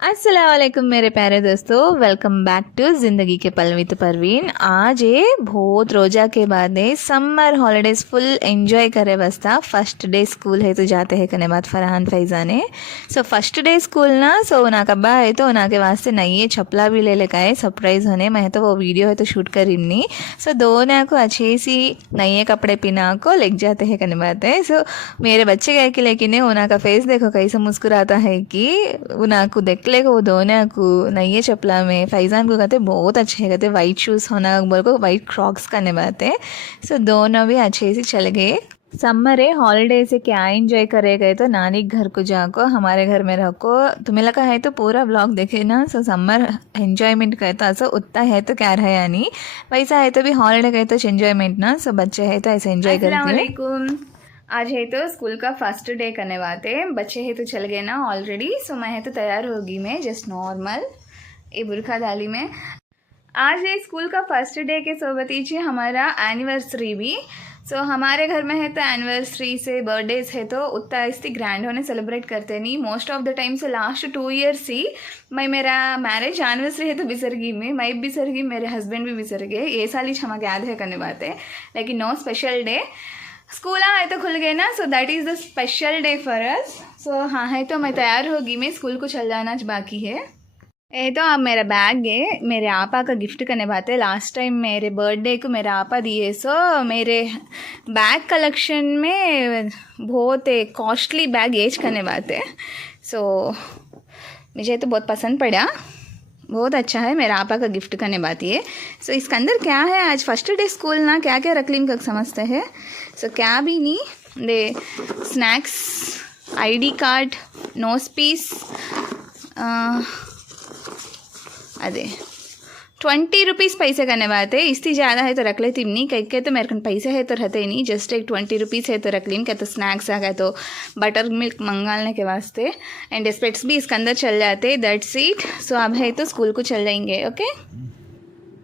अस्सलाम वालेकुम मेरे प्यारे दोस्तों, वेलकम बैक टू ज़िंदगी के पल विद परवीन। आज ये बहुत रोज़ा के बाद समर हॉलीडेज़ फुल एंजॉय करे बसता। फर्स्ट डे स्कूल है तो जाते हैं कने बाद फरहान फैज़ाने। सो फर्स्ट डे स्कूल ना, सो उना कब्बा है तो उना के वास्ते नई चपला भी ले लेकर आए सरप्राइज़ होने। मैं तो वो वीडियो है तो शूट कर इन्नी। सो दोनों को अच्छे सी नए कपड़े पहना को लेके जाते हैं कने बात है। सो मेरे बच्चे गए कि लेकिन उना का फेस देखो कैसे मुस्कुराता है कि उना को देख ले को दोनों को नई चपला में। फैज़ान को कहते बहुत अच्छे कहते वाइट शूज़ होना बोल को वाइट क्रॉक्स करने बाते। सो दोनों भी अच्छे से चल गए। समर है हॉलीडे से क्या एंजॉय करे गए तो नानी घर को जाको हमारे घर में रखो। तुम्हें लगा है तो पूरा ब्लॉग देखे ना। सो समर एंजॉयमेंट कहता सो उतना है तो क्या है यानी वैसा है तो भी हॉलीडे गए तो एंजॉयमेंट ना। सो बच्चे है तो ऐसे एंजॉय करते हैं। आज है तो स्कूल का फर्स्ट डे करने वाते। बच्चे है तो चल गए ना ऑलरेडी। सो मैं है तो तैयार होगी मैं जस्ट नॉर्मल ये बुरखा डाली में। आज है स्कूल का फर्स्ट डे के सोबत ही हमारा एनिवर्सरी भी। सो हमारे घर में है तो एनिवर्सरी से बर्थडेज है तो उतना इतनी ग्रैंड होने सेलिब्रेट करते नहीं मोस्ट ऑफ द टाइम। से लास्ट 2 ईयर्स ही मैं मेरा मैरिज एनिवर्सरी है तो बिसर गई मैं भी बिसर गई, मेरे हस्बैंड भी बिसर गए। ये साल ही हमें याद है करने बातें, लेकिन नो स्पेशल डे। स्कूल आए तो खुल गए ना, so that is the special day for us. So हाँ है तो मैं तैयार होगी मैं स्कूल को चल जाना बाकी है। ये तो अब मेरा बैग है मेरे आपा का गिफ्ट करने बात है। लास्ट टाइम मेरे बर्थडे को मेरा आपा दिए। सो मेरे बैग कलेक्शन में बहुत कॉस्टली बैग एज करने बात है। सो मुझे तो बहुत पसंद पड़ा, बहुत अच्छा है। मेरा आपा का गिफ्ट करने बात ये। सो इसके अंदर क्या है, आज फर्स्ट डे स्कूल ना क्या क्या रखलीम का समझते हैं। सो क्या भी नहीं दे snacks, ID card, nose piece, अरे 20 रुपीज़ पैसे करने बात है। इससे ज़्यादा है तो रख लेती नहीं कह के तो मेरे को पैसे है तो रहते ही नहीं। जस्ट एक 20 रुपीज़ है तो रख लीम। क्या तो स्नैक्स आ गए तो बटर मिल्क मंगाने के वास्ते एंड स्पेट्स भी इसके अंदर चल जाते। That's it. सो अब है तो स्कूल को चल जाएंगे। ओके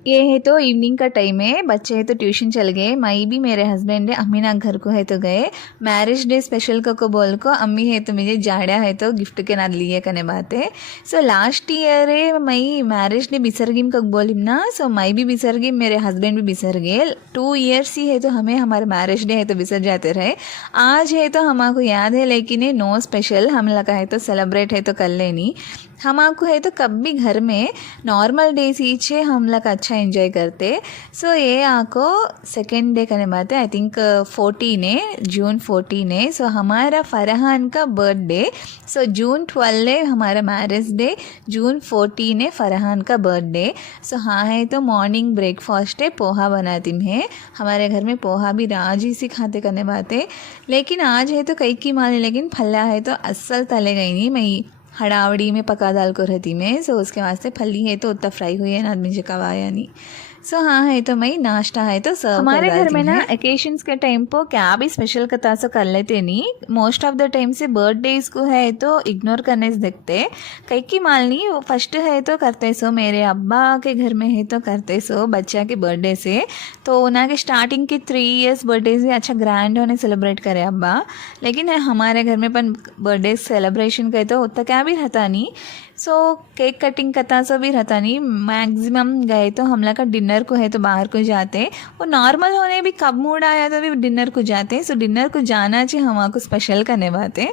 ये है तो इवनिंग का टाइम है, बच्चे है तो ट्यूशन चल गए। मैं भी मेरे हस्बैंड है अम्मी ना घर को है तो गए। मैरिज डे स्पेशल को बोल को अम्मी है तो मुझे जाड़ा है तो गिफ्ट के ना लिए करने बात है। सो लास्ट ईयर है मैं मैरिज डे बिसर गिम को बोलिम ना। सो मैं भी बिसर गई, मेरे हस्बैंड भी बिसर गए। 2 ईयर्स ही है तो हमें हमारे मैरिज डे है तो बिसर जाते रहे। आज है तो हमको याद है लेकिन नो स्पेशल हम लगा है तो सेलिब्रेट है तो कर लेनी। हमको है तो कभी घर में नॉर्मल डेज ही हम लोग अच्छा एंजॉय करते। सो ये आको सेकेंड डे करने बात है। आई थिंक 14 है, जून 14 है। सो हमारा फरहान का बर्थडे। सो जून 12 है हमारा मैरिज डे, जून 14 है फरहान का बर्थडे। सो हाँ है तो मॉर्निंग ब्रेकफास्ट है पोहा बनाती है। हमारे घर में पोहा भी राज ही सिखाते करने बात है। लेकिन आज है तो कई की माली, लेकिन फल्ला है तो असल तले गई नहीं। मैं हड़ावड़ी में पका दाल को रहती में। सो उसके वास्ते फली है तो उतना फ्राई हुई है ना आदमी जो कवाया नहीं। सो हाँ है तो मैं नाश्ता है तो सर्व हमारे घर में ना एकेशंस के टाइम पर क्या भी स्पेशल कथा सो कर लेते नहीं। मोस्ट ऑफ द टाइम से बर्थडेज को है तो इग्नोर करने से देखते। कई की माल नहीं वो फर्स्ट है तो करते सो। मेरे अब्बा के घर में है तो करते सो बच्चा के बर्थडे से। तो उन्हें के स्टार्टिंग के 3 ईयर्स बर्थडे से अच्छा ग्रैंड होने सेलिब्रेट करे अब्बा। लेकिन हमारे घर में पन बर्थडे सेलिब्रेशन करे तो उतना क्या भी रहता नहीं। सो केक कटिंग कथा सो भी रहता नहीं। मैक्सिमम गए तो हम लोग का डिनर को है तो बाहर को जाते। वो नॉर्मल होने भी कब मूड आया तो भी डिनर को जाते। सो डिनर को जाना चाहिए हमको स्पेशल करने बाते।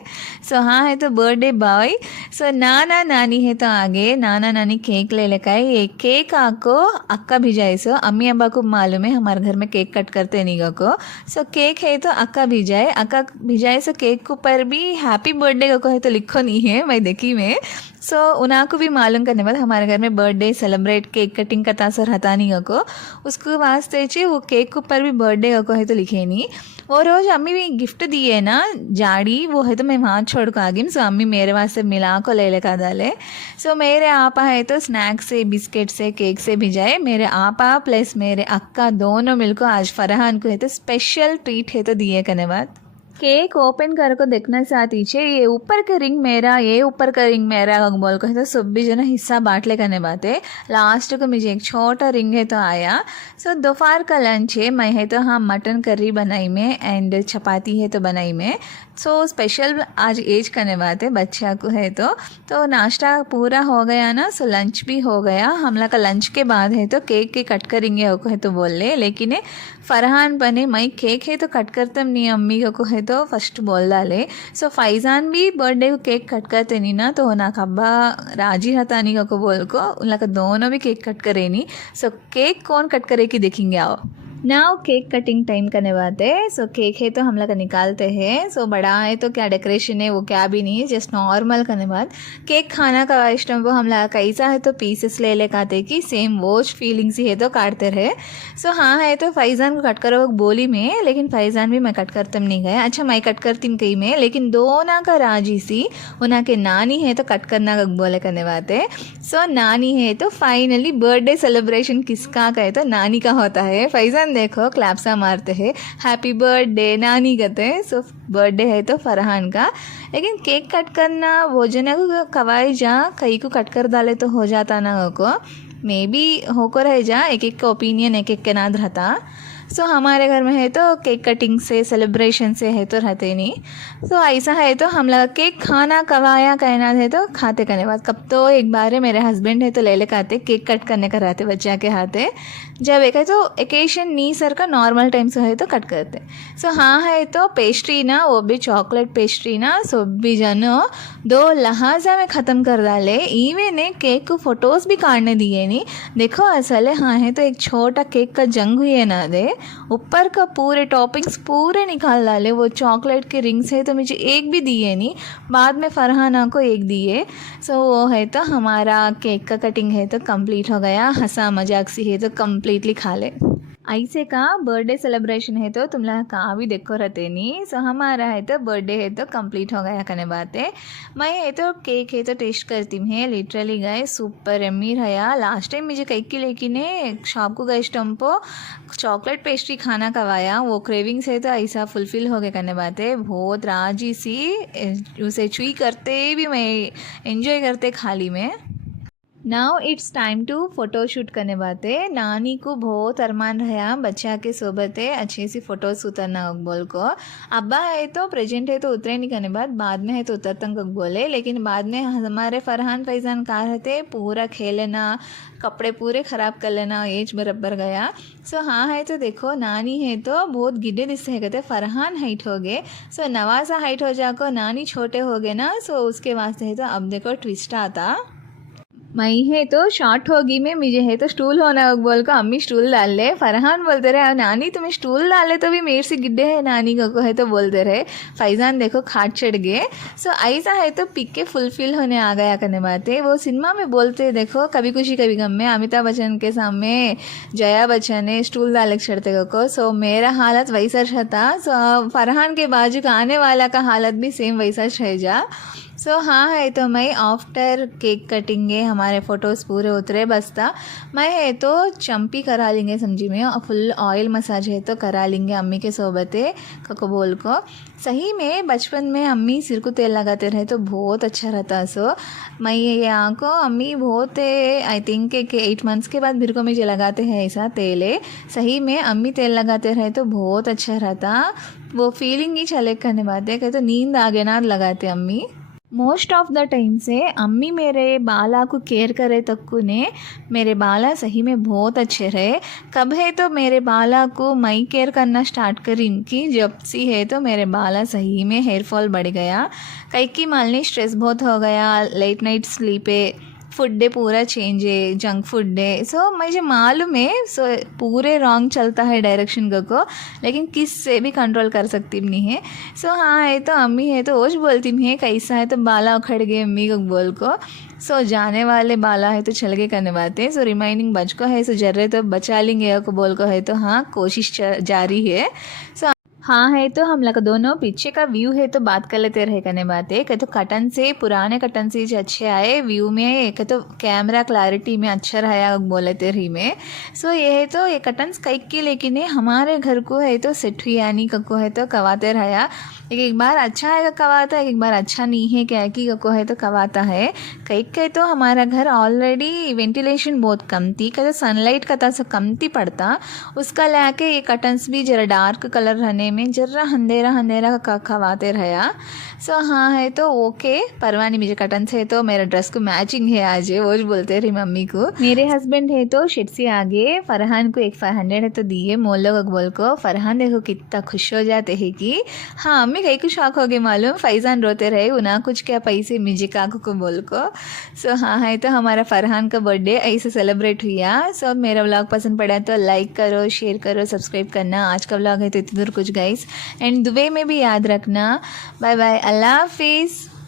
सो हाँ है तो बर्थडे बॉय। सो नाना नानी है तो आगे नाना नानी केक ले लेकर आए। ये केक आको अक्का भिजाए। सो अम्मी अब्बा को मालूम है हमारे घर में केक कट करते नहीं को। सो केक है तो अक्का भिजाए। सो केक के ऊपर भी हैप्पी बर्थडे को है तो लिखो नहीं है मैं देखी में। सो उनको भी मालूम करने बाद हमारे घर में बर्थडे सेलिब्रेट केक कटिंग का तासर हता नहीं को। उसको वास्ते चाहिए वो केक के ऊपर भी बर्थडे को है तो लिखे नहीं। वो रोज़ अम्मी भी गिफ्ट दिए ना जाड़ी वो है तो मैं वहाँ छोड़ को आ गई। सो अम्मी मेरे वास्ते मिला को ले लेकर डाले। सो मेरे आपा है तो स्नैक्स से बिस्किट से केक से भिजाए। मेरे आपा प्लस मेरे अक्का दोनों मिलकर आज फरहान को है तो स्पेशल ट्रीट है तो दिए करने बाद। केक ओपन कर को देखने से आती छे ये ऊपर का रिंग मेरा, ये ऊपर का रिंग मेरा बोल को है तो सब भी जो ना हिस्सा बांटले करने बाते। लास्ट को मुझे एक छोटा रिंग है तो आया। सो दोपहर का लंच है मैं है तो हाँ मटन करी बनाई में एंड चपाती है तो बनाई में। सो स्पेशल आज एज करने बात है बच्चा को है तो नाश्ता पूरा हो गया ना, सो लंच भी हो गया। हम लोग का लंच के बाद है तो केक के कट करेंगे को है तो बोल ले, लेकिन फरहान बने मई केक है तो कट करते नहीं अम्मी को है तो फर्स्ट बोल डाले। सो फैज़ान भी बर्थडे को केक कट करते नहीं ना, तो ना अब्बा राजी रहता नहीं को बोल को उन लोग का दोनों भी केक कट करे नहीं। सो केक कौन कट करे कि देखेंगे आओ। नाउ केक कटिंग टाइम करने बात है। सो केक है तो हम लोग का निकालते हैं। सो बड़ा है तो क्या डेकोरेशन है वो क्या भी नहीं है, जस्ट नॉर्मल करने बाद केक खाना का इष्टम वो हम लोग कैसा है तो पीसेस ले खाते कि सेम वो फीलिंग्स ही है तो काटते रहे। सो हाँ है तो फैज़ान को कट करो बोली में, लेकिन फैज़ान भी मैं कट करते नहीं गए। अच्छा मैं कट करती कहीं में, लेकिन दोनों का राजी सी उन्हें के नानी है तो कट करना का बोले करने बात है। सो नानी है तो फाइनली बर्थडे सेलिब्रेशन किसका का है तो नानी का होता है। फैज़ान देखो क्लैप्सा मारते हैं, हैप्पी बर्थडे नानी कहते हैं। सो बर्थडे है तो फरहान का, लेकिन केक कट करना वो जना को कवाई जा कई को कट कर डाले तो हो जाता ना को, मे बी होकर रह जा एक एक का ओपिनियन एक एक के नाद रहता। सो हमारे घर में है तो केक कटिंग से सेलिब्रेशन से है तो रहते नहीं। सो ऐसा है तो हम लोग केक खाना कवाया कहना है तो खाते करने बाद कब तो एक बार मेरे हस्बैंड है तो ले खाते केक कट करने का रहते बच्चा के हाथे, जब एक है तो एकेशन नी सर का नॉर्मल टाइम से है तो कट करते। सो हाँ है तो पेस्ट्री ना वो भी चॉकलेट पेस्ट्री ना सो भी जनो 2 लहाजा में ख़त्म कर डाले। इवे ने केक को फ़ोटोज़ भी काटने दिए नहीं, देखो असल है हाँ है तो एक छोटा केक का जंग हुई है ना दे, ऊपर का पूरे टॉपिंग्स पूरे निकाल डाले। वो चॉकलेट के रिंग्स है तो मुझे एक भी दिए नहीं, बाद में फरहाना को एक दिए। सो वो है तो हमारा केक का कटिंग है तो कंप्लीट हो गया, हंसा मजाक सी है तो कंप्लीटली खा ले। ऐसे का बर्थडे सेलिब्रेशन है तो तुम लोग कहाँ भी देखो रहते नहीं। सो हमारा है तो बर्थडे है तो कंप्लीट हो गया करने बात है। मैं है तो केक है तो टेस्ट करती हूँ, लिटरली गए सुपर एमी रहा। लास्ट टाइम मुझे केक की लेकिन शॉप को गए स्टम्पो चॉकलेट पेस्ट्री खाना खवाया, वो क्रेविंग्स है तो ऐसा फुलफिल हो गया करने बात है। बहुत राजी सी उसे चुई करते भी मैं एंजॉय करते खाली में। Now it's time to photoshoot करने बात है। नानी को बहुत अरमान रहा बच्चा के सोबत है अच्छे सी फ़ोटोज़ उतरना बोल को। अब्बा है तो प्रेजेंट है तो उतरे नहीं करने बाद में है तो उतर तक बोले, लेकिन बाद में हमारे फरहान फैज़ान कहा रहते पूरा खेलना कपड़े पूरे ख़राब कर लेना, एज बराबर गया। सो हाँ है तो देखो नानी है तो बहुत गिड्डे दिसते है कहते फरहान हाइट हो गए। सो नवासा हाइट हो जाको नानी छोटे हो गए ना, सो उसके वास्ते है तो अब देखो ट्विस्ट आता। मई है तो शॉर्ट होगी में मुझे है तो स्टूल होना बोल को अम्मी स्टूल डाल ले, फरहान बोलते रहे नानी तुम्हें स्टूल डाले तो भी मेरे से गिड्डे है नानी को है तो बोलते रहे। फैज़ान देखो खाट चढ़ गए। सो ऐसा है तो पिक के फुलफिल होने आ गया करने बात है। वो सिनेमा में बोलते देखो कभी खुशी कभी गम में अमिताभ बच्चन के सामने जया बच्चन ने स्टूल डाले चढ़ते को। सो मेरा हालत वैसा था। सो फरहान के बाजू का आने वाला का हालत भी सेम वैसा रह जा। सो हाँ है तो मैं आफ्टर केक कटिंगे हमारे फ़ोटोज़ पूरे उतरे बसता मैं है तो चंपी करा लेंगे समझी में, फुल ऑयल मसाज है तो करा लेंगे अम्मी के सोबते को बोल को। सही में बचपन में अम्मी सिर को तेल लगाते रहे तो बहुत अच्छा रहता। सो मैं यहाँ को अम्मी बहुत आई थिंक 8 मंथ्स के बाद फिर को मुझे लगाते हैं ऐसा तेल है। सही में अम्मी तेल लगाते रहे तो बहुत अच्छा रहता, वो फीलिंग ही चले करने बात है कहते तो नींद आगे ना लगाते अम्मी। मोस्ट ऑफ द टाइम से अम्मी मेरे बाला को केयर करे तक ने मेरे बाला सही में बहुत अच्छे रहे। कब है तो मेरे बाला को मैं केयर करना स्टार्ट करी इनकी जब सी है तो मेरे बाला सही में हेयर फॉल बढ़ गया। कई की मालनी स्ट्रेस बहुत हो गया, लेट नाइट स्लीपे, फूड डे पूरा चेंज है, जंक फूड डे। सो मुझे मालूम है सो पूरे रॉन्ग चलता है डायरेक्शन को, लेकिन किस से भी कंट्रोल कर सकती नहीं है। सो हाँ है तो अम्मी है तो ओज बोलती है कैसा है तो बाला उखड़ गए अम्मी को बोल को। सो जाने वाले बाला है तो चल गए करने बात है। सो रिमाइंडिंग बच को है सो जर्रे तो बचा लेंगे को बोल को है तो हाँ कोशिश जारी है। सो हाँ है तो हम लोग दोनों पीछे का व्यू है तो बात कर लेते रहे करने बात है। तो कटन से पुराने कटन से जो अच्छे आए व्यू में तो कैमरा क्लैरिटी में अच्छा रहा बोले थे रही में। सो ये है तो ये कटन्स कई के लेकिन हमारे घर को है तो सेठ यानी को है तो कवाते रहा। एक बार अच्छा है कवाता है, एक बार अच्छा नहीं है क्या कि को है तो कवाता है। कई कई तो हमारा घर ऑलरेडी वेंटिलेशन बहुत कम थी, कहीं सनलाइट का था सो कम थी पड़ता, उसका लाके ये कर्टन्स भी जरा डार्क कलर रहने में जरा अंधेरा अंधेरा खवाते रहा। सो हाँ है तो ओके परवाह नहीं, मुझे कर्टन्स है तो मेरा ड्रेस को मैचिंग है आज, वो बोलते रही मम्मी को। मेरे हस्बैंड है तो शिट से आगे फरहान को एक 500 है तो दिए मोल लोग बोल को। फरहान देखो कितना खुश हो जाते हैं कि हाँ अम्मी कहीं को शौक हो गए मालूम, फैजान रोते रहे उना कुछ क्या पैसे मुझे काकू को बोल को। सो हाँ है तो हमारा फरहान का बर्थडे ऐसे सेलिब्रेट हुआ। सो मेरा व्लॉग पसंद पड़ा तो लाइक करो, शेयर करो, सब्सक्राइब करना। आज का व्लॉग है तो इतनी दूर कुछ गाइस, एंड दुबई में भी याद रखना। बाय बाय, अल्लाह हाफिज़।